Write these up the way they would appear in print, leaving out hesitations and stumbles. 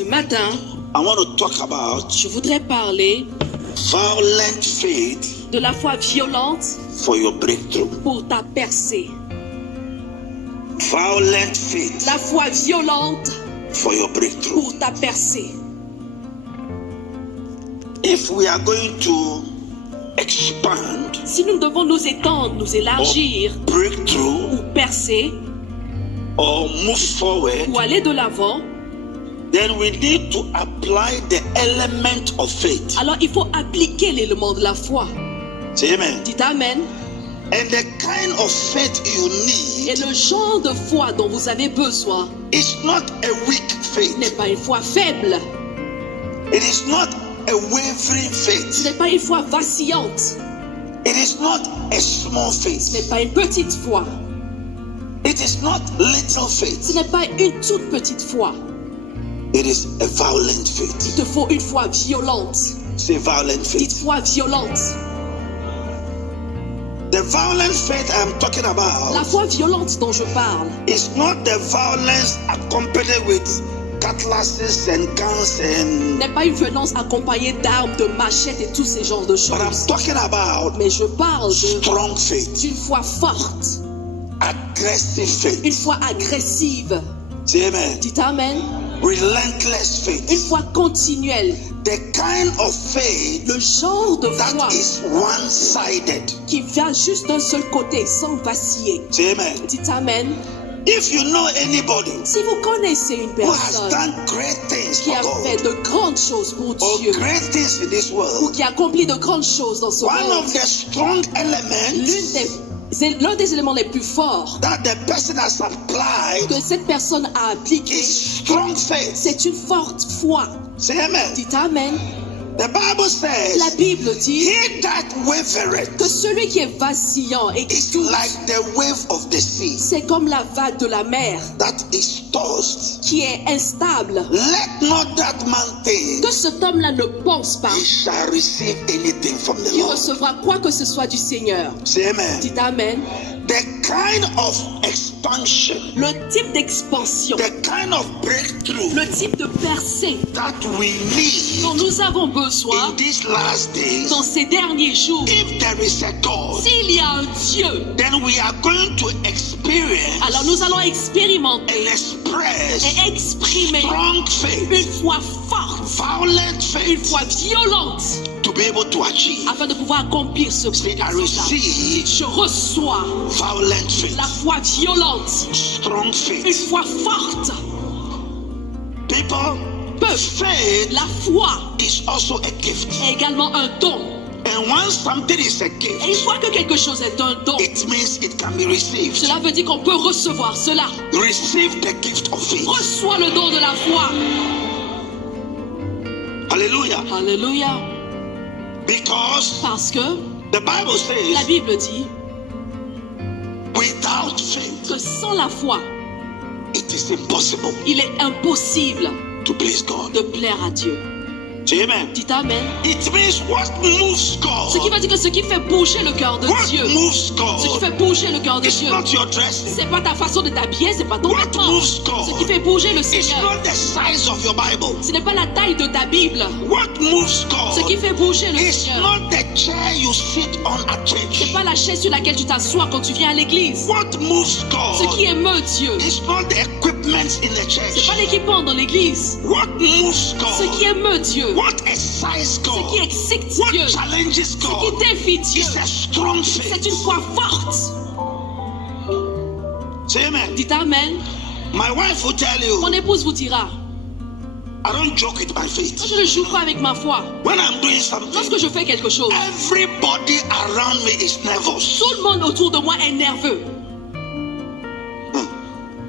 Ce matin, I want to talk about je voudrais parler violent faith de la foi violente for your breakthrough. pour ta percée. Violent faith La foi violente for your breakthrough. pour ta percée. If we are going to expand Si nous devons nous étendre, nous élargir breakthrough ou percer or move forward, ou aller de l'avant, then we need to apply the element of faith. alors il faut appliquer l'élément de la foi. Say amen. Dites Amen. And the kind of faith you Et need le genre de foi dont vous avez besoin is not a weak n'est faith. pas une foi faible. It is not a wavering Ce faith. n'est pas une foi vacillante. It is not a small Ce n'est faith. pas une petite foi. It is not little Ce faith. n'est pas une toute petite foi. It is a violent Il faith. te faut une foi violente. Say violent Dites faith. foi violente. The violent faith I'm talking La about foi violente dont je parle is not the violence accompanied with cutlasses and guns and. n'est pas une violence accompagnée d'armes, de machettes et tous ces genres de But I'm choses. talking about Mais je parle strong faith, d'une foi forte, aggressive une faith. foi agressive. Say amen. Dites Amen. Relentless Une faith. foi continuelle. The kind of faith Le genre de foi that is one-sided. qui vient juste d'un seul côté, sans vaciller. Say amen. Dites Amen. If you know anybody Si vous connaissez une who has personne done great things qui for a God fait de grandes choses pour or Dieu, great things in this ou world, qui a accompli de grandes choses dans ce one monde, of the strong elements l'un des éléments les plus forts that the person has applied que cette personne a appliqué, is strong faith. c'est une forte foi. Say amen. Dites Amen. The Bible La says, Bible dit he that wavereth que celui qui est vacillant et qui is doute, like the wave of the sea c'est comme la vague de la mer that is tossed. qui est instable. Let not that man think Que cet homme-là ne pense pas he shall receive anything from the qu'il Lord. recevra quoi que ce soit du Seigneur. Say amen. Dites Amen. The kind of expansion, Le type d'expansion, the kind of breakthrough le type de percée that we need dont nous avons besoin in these last days, dans ces derniers jours. if there is a God, S'il y a un Dieu, then we are going to experience alors nous allons expérimenter and express et exprimer strong faith, une foi forte, violent une faith foi violente, to be able to achieve. afin de pouvoir accomplir ce Say, I résultat. receive Je reçois violent faith, la foi violente, strong une faith. foi forte. People, Peuple, faith la foi is also a gift. est également un don. And once something is a Et une gift, fois que quelque chose est un don, it means it can be received. cela veut dire qu'on peut recevoir cela. Receive the gift of faith. Reçois le don de la foi. Hallelujah. Alléluia. Because Parce que the Bible la says, Bible dit without faith, que sans la foi, it is impossible il est impossible to please God. de plaire à Dieu. Say amen. Dites Amen. It means what moves Ce qui God, veut dire que ce qui fait bouger le cœur de what Dieu, moves ce qui God fait bouger le cœur de is Dieu, not your dressing. c'est pas ta façon de t'habiller, c'est pas ton What vêtement. moves God Ce qui fait bouger le It's Seigneur, not the size of your Bible. ce n'est pas la taille de ta Bible. What moves Ce qui God fait bouger le is Seigneur, not the chair you sit on at c'est church. pas la chaise sur laquelle tu t'assois quand tu viens à l'église. What moves Ce qui God émeut Dieu, is not the equipment in the c'est church. pas l'équipement dans l'église. What moves Ce qui God, émeut Dieu, what excites ce qui God, excite what Dieu, challenges ce qui God défie Dieu, is a strong c'est faith. une foi forte. Say amen. Dites Amen. My wife will tell Mon you, épouse vous dira, I don't joke with my faith. je ne joue pas avec ma foi. When I'm doing something, Lorsque je fais quelque chose, everybody around me is nervous. tout le monde autour de moi est nerveux.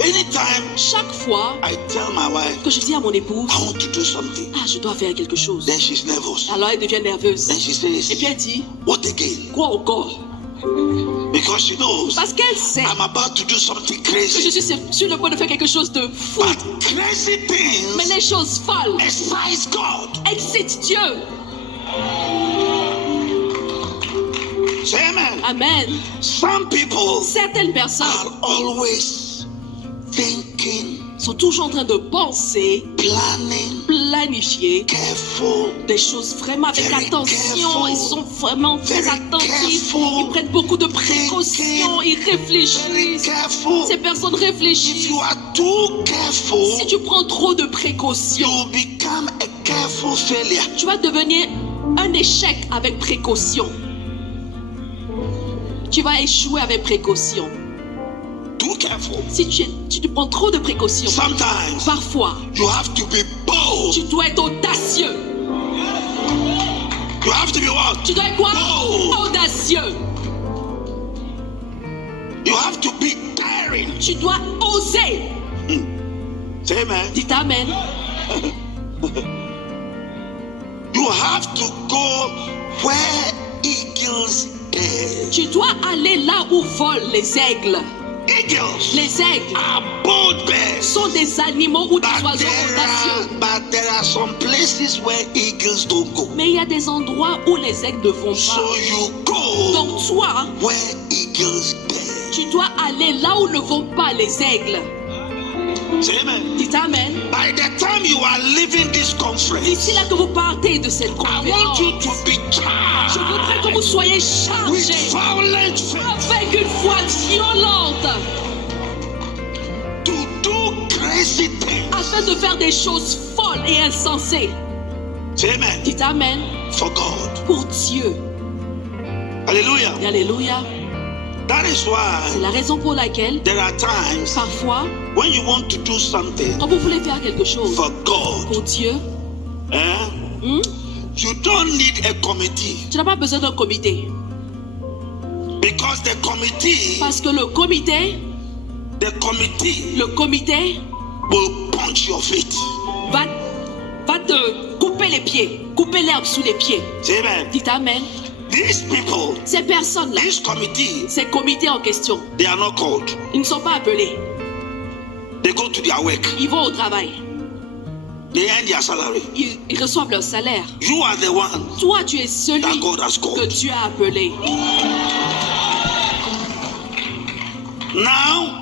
Anytime Chaque fois I tell my wife, que je dis à mon épouse, I want to do something, ah, je dois faire quelque chose, then she's nervous. alors elle devient nerveuse. Then she Et puis says, elle dit, what again? quoi encore? Because she knows Parce qu'elle sait I'm about to do something que crazy. je suis sur le point de faire quelque chose de fou. But crazy Mais things les choses folles excite God. excitent Dieu. Say amen. Amen. Some people Certaines personnes are always thinking sont toujours en train de penser, planning, planifier careful, des choses vraiment avec Very attention. careful. Ils sont vraiment très Very attentifs. careful. Ils prennent beaucoup de précautions. Ils very réfléchissent. careful. Ces personnes If réfléchissent. you are too careful, Si tu prends trop de précautions, you become a careful failure. tu vas devenir un échec avec précaution. Tu vas échouer avec précaution. Too careful. Si tu te prends trop de précautions, Sometimes parfois, you have to be bold. tu dois être audacieux. You have to be what? Tu dois être quoi? Bold. Audacieux. You have to be daring. Tu dois oser. Say amen. Dites amen. You have to go where eagles dare. Tu dois aller là où volent les aigles. Eagles Les aigles are bold birds. sont des animaux ou des But oiseaux audacieux. there are some places where eagles don't go. Mais il y a des endroits où les aigles ne vont So pas. you go Donc toi, where eagles dare. tu dois aller là où ne vont pas les aigles. Say amen. Dites amen. By the time you are leaving this conference, D'ici là que vous partez de cette I want conférence, you to be je charged voudrais que vous soyez with chargés violent faith avec une foi violente to do crazy things. afin de faire des choses folles et insensées. Say amen. Dites amen. For God. Pour Dieu. Hallelujah. Et alléluia. That is C'est why la raison pour laquelle, there are times parfois, when you want to do something quand vous voulez faire quelque chose for God, pour Dieu, you don't need a committee, tu n'as pas besoin d'un comité. because the committee Parce que le comité will punch your feet. va te couper les pieds, couper l'herbe sous les pieds. Say amen. Dites amen. These people, Ces personnes-là, this committee, ces comités en question, they are not called. ils ne sont pas appelés. They go to their work. Ils vont au travail. They earn their salary. Ils reçoivent leur salaire. You are the one Toi, tu es celui that God has que called. Dieu a appelé. Now,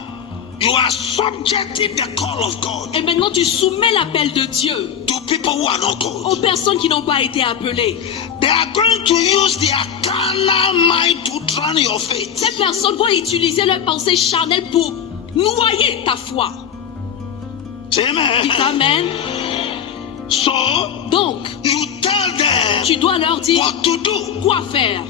you are subjecting the call of God Et maintenant, tu soumets l'appel de Dieu to people who are not aux called. personnes qui n'ont pas été appelées. They are going to use their carnal mind to drown your faith. Ces personnes vont utiliser leur pensée charnelle pour noyer ta foi. Say amen. Dites amen. So, Donc, you tell them tu dois leur dire what to do. quoi faire.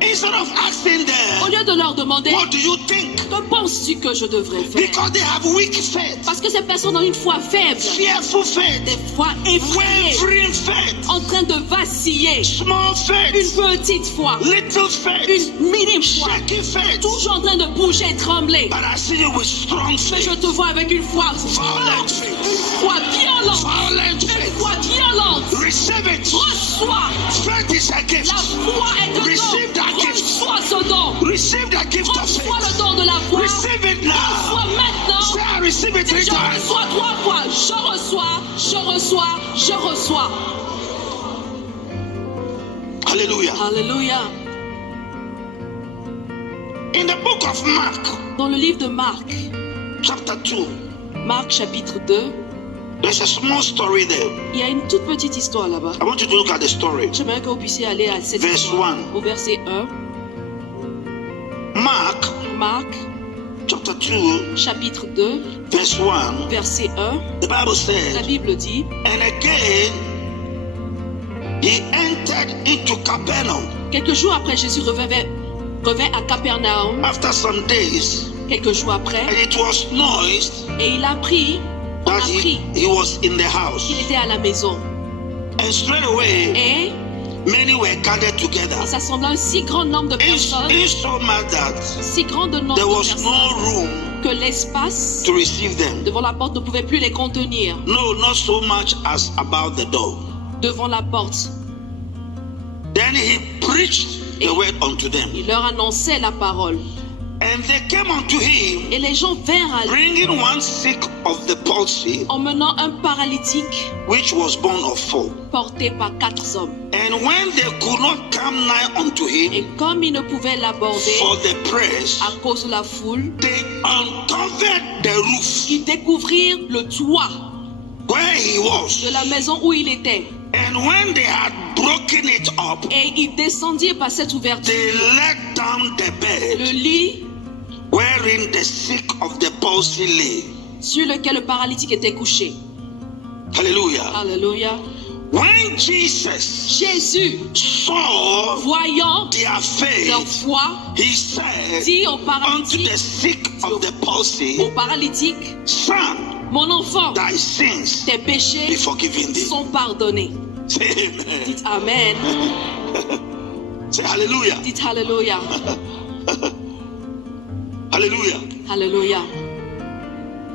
Instead of asking Au them, lieu de leur demander, what do you think? que penses-tu que je devrais faire? Because they have weak faith, Parce que ces personnes ont une foi faible, fearful faith, des fois effrayées, wavering faith, en train de vaciller. small Une faith, petite foi, little faith, une minime foi, shaky faith. toujours en train de bouger et trembler. But I see you with strong Mais je faith, te vois avec une foi violent forte, faith, une foi violente, violent une faith. foi violente. Receive it. Reçois, Faith is a gift. la foi est Receive un that don. gift. Reçois ce don. Receive the gift of Reçois le faith. don de la foi. Receive it now. Reçois maintenant. Say, I receive it 3 Je times. reçois 3 fois. Je reçois, je reçois, je reçois. Hallelujah. Alléluia. In the book of Mark, Dans le livre de Marc, chapter 2, Marc chapitre 2, there's a small story there. il y a une toute petite histoire là-bas. I want you to look at the story. J'aimerais que vous puissiez aller à cette Verse histoire, 1. au verset 1. Mark, Marc chapter 2, chapitre 2, verse 1. verset 1. The Bible La says, Bible dit, and again he entered into Capernaum. quelques jours après, Jésus revint à Capernaum, After some days, quelques jours après, and it was noised et il a appris, on a that appris he was in the house. qu'il était à la maison. And straight away, Et many were gathered together. il s'assembla un si grand nombre de personnes, So much that si grand nombre there de was personnes, no room que l'espace to receive them. devant la porte ne pouvait plus les contenir. No, not so much as about the door. Devant la porte, Then he preached the word unto them. il leur annonçait la parole. And they came unto him, Et les gens vinrent à lui, bringing one sick of the palsy, emmenant un paralytique which was born of 4. porté par 4 hommes. And when they could not come nigh unto him Et comme ils ne pouvaient l'aborder for the press, à cause de la foule, they uncovered the roof ils découvrirent le toit where he was. de la maison où il était. And when they had broken it up, Et ils descendirent par cette ouverture they let down the bed le lit wherein the sick of the palsy lay. sur lequel le paralytique était couché. Hallelujah. Alléluia. When Jesus Jésus, saw voyant their leur faith, foi, he said dit au unto paralytique, the sick of the palsy, au paralytique, Son, mon enfant, thy sins tes be péchés forgiven thee. sont pardonnés. Say amen. Dites Amen. Say hallelujah. Dites Alléluia. Hallelujah. Alléluia.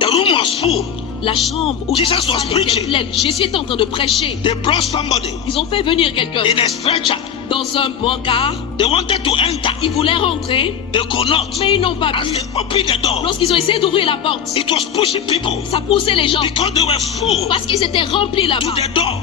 The room was full. La chambre où Jesus la was salle était preaching. pleine. Jésus était en train de prêcher. They brought somebody Ils ont fait venir quelqu'un in a stretcher. dans un brancard. They wanted to enter. Ils voulaient rentrer, They could not. mais ils n'ont pas As pu. they opened the door, Lorsqu'ils ont essayé d'ouvrir la porte, it was pushing people ça poussait les gens because they were full parce qu'ils étaient remplis to là-bas, the door.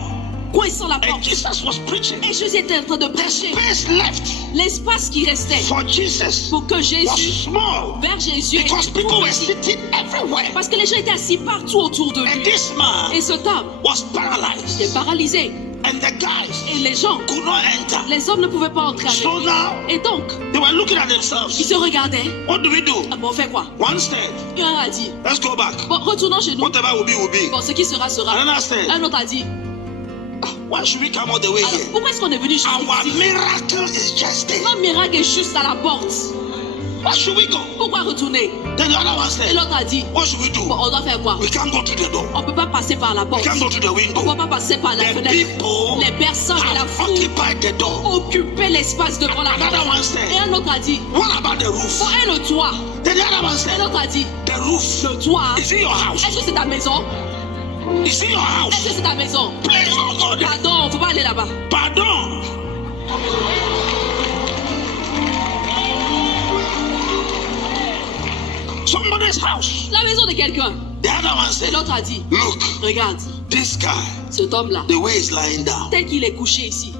coincant la And porte. Jesus was preaching. Et Jésus était en train de The prêcher. space left L'espace qui restait for Jesus pour que was Jésus, small vers Jésus, était because people tout were petit. sitting everywhere. Parce que les gens étaient assis partout autour de And lui. this man Et ce homme was paralyzed. était paralysé. And the guys Et les gens, could not enter. les hommes ne pouvaient pas entrer avec So lui. now Et donc, they were looking at ils themselves. se regardaient. What do we do? Ah bon, on fait quoi? One said, Un a dit, let's go back. bon, retournons chez nous. Whatever will be, will be. Bon, ce qui sera, sera. Another said, Un autre a dit, why should we come all the way alors, here? pourquoi est-ce qu'on est venu jusqu'ici? Our miracle is just there. Notre miracle est juste à la porte. Why should we go? Pourquoi retourner? Then the other one Et said, l'autre a dit, what should we do? bon, on doit faire quoi? We can't go to the door. On ne peut pas passer par la We porte. can't go to the On ne window. peut pas passer par la The fenêtre. people Les personnes et la have foule occupied the door. occupaient l'espace devant la Another porte. one Et said, un autre a dit, what about the roof? bon, et le toit? Then the other one Et said, l'autre a dit, the roof. le toit, Is it your house? est-ce que c'est ta maison? Is it your Est-ce house? que c'est ta maison? Please don't go there. Pardon, faut pas aller là-bas. Pardon. Somebody's house. La maison de quelqu'un. The other one Et said, l'autre a dit, look, regarde, this guy, cet homme-là, the way he's lying down, tel qu'il est couché ici,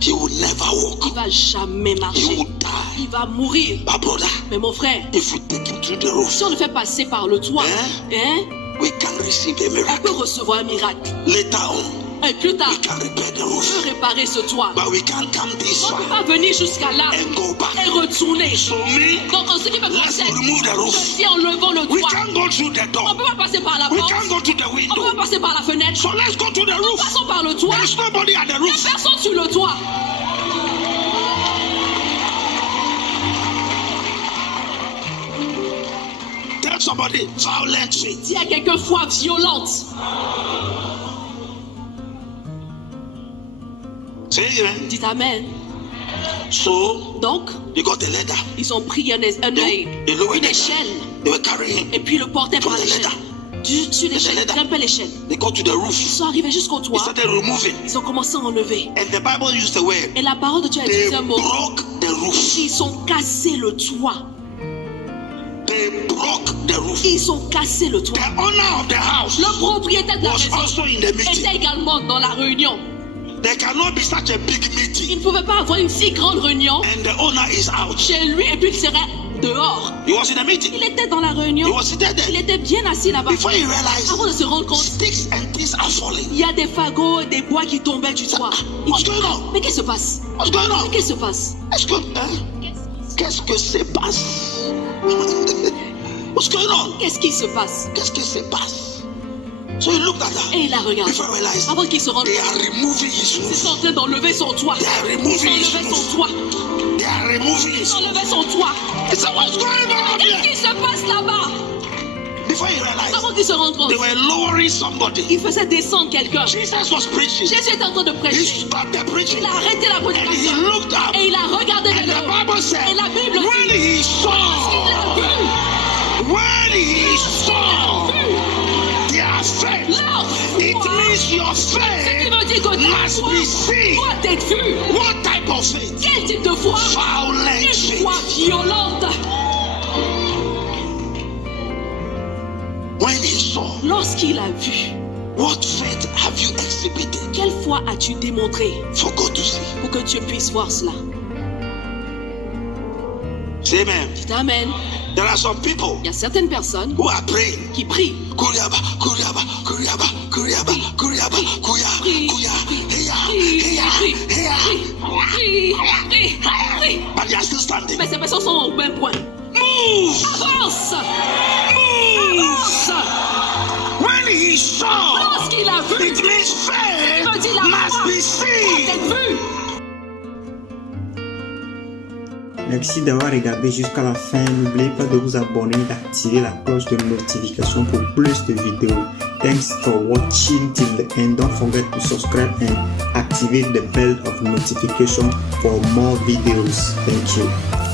he will never walk. il va jamais He marcher. will die. Il va mourir. My brother, Mais mon frère, if we take him through the roof, si on le fait passer par le toit, hein, we can receive a on peut miracle. recevoir un miracle. Later on, Et plus tard, we can repair the on roof. peut réparer ce toit. But we can't come this On ne peut far pas venir jusqu'à là and go back. et retourner. So me, Donc, en ce qui me let's concerne, remove the je roof. dis en levant le We toit. can't go through the On door. ne peut pas passer par la We porte. can't go to the On ne peut window. pas passer par la fenêtre. So let's go to the roof. Passons par le toit. There's nobody at the Il n'y a roof. personne sur le toit. Tell somebody violent faith. Dis à quelqu'un foi violente. Say amen. Dites Amen. So Donc, they got a ladder. ils ont pris une échelle They were carrying him. et puis le portaient par From the l'échelle. ladder. Sur l'échelle, ils grimpaient l'échelle. They got to the Ils roof. sont arrivés jusqu'au They toit. started removing. Ils ont commencé à enlever. And the Bible used the word. Et la parole de Dieu a They dit un mot. broke the roof. Ils ont cassé le toit. They broke the roof. Ils ont cassé le toit. The owner of the house Le propriétaire de la was maison also in the meeting. était également dans la réunion. There cannot be such a big Il meeting ne pouvait pas avoir une si grande réunion and the owner is out. chez lui et puis il serait dehors. He was in the meeting. Il était dans la He réunion. was seated Il there. était bien assis là-bas. Before he realized, Avant de se rendre compte, sticks and things are falling. il y a des fagots et des bois qui tombaient du toit. Il What's dit, going on? mais qu'est-ce qui se passe? What's going Mais on? qu'est-ce qui se passe? Est-ce que, qu'est-ce que se passe? What's going on? Qu'est-ce qui se passe? Qu'est-ce que se passe? So he looked at her. Et il a regardé. Before he realized, Avant qu'il se rende they compte, are removing his ils roof. sont en train d'enlever son toit. They are Ils removing ont his enlevé roof. son toit. They are removing Ils his ont roof. enlevé son toit. He said, what's going on up Qu'est-ce here? qui se passe là-bas? Before he realized, Avant qu'il se rende compte, they were lowering somebody. il faisait descendre quelqu'un. Jesus was preaching. Jésus était en train de He prêcher. stopped the preaching. Il a arrêté la And he prédication. looked up. Et il a regardé And vers the le haut. Bible said, Et la Bible when dit, he il saw, a vu. when he saw their faith, Leur it foi. means your Ce qui faith veut dire que ta must foi be seen. doit être vue. What type of faith? Quel type de foi? Violent Une faith. foi violente. qu'il a vu? What faith have you exhibited Quelle foi as-tu démontré for God to see? pour que Dieu puisse voir cela? Say amen. Dites Amen. There are some people Il y a certaines personnes who are praying. qui prient. Kuriaba, kuriaba, kuriaba, kuriaba, kuriaba, kuya, kuya, heya, heya, heya. Prie. But they are still standing. Mais ces personnes sont au même point. Move! Avance! Move! Avance! When he saw, Lorsqu'il a vu, it means faith veut dire la must foi be seen. est vue. Merci d'avoir regardé jusqu'à la fin. N'oubliez pas de vous abonner et d'activer la cloche de notification pour plus de vidéos. Thanks for watching till the end. Don't forget to subscribe and activate the bell of notification for more videos. Thank you.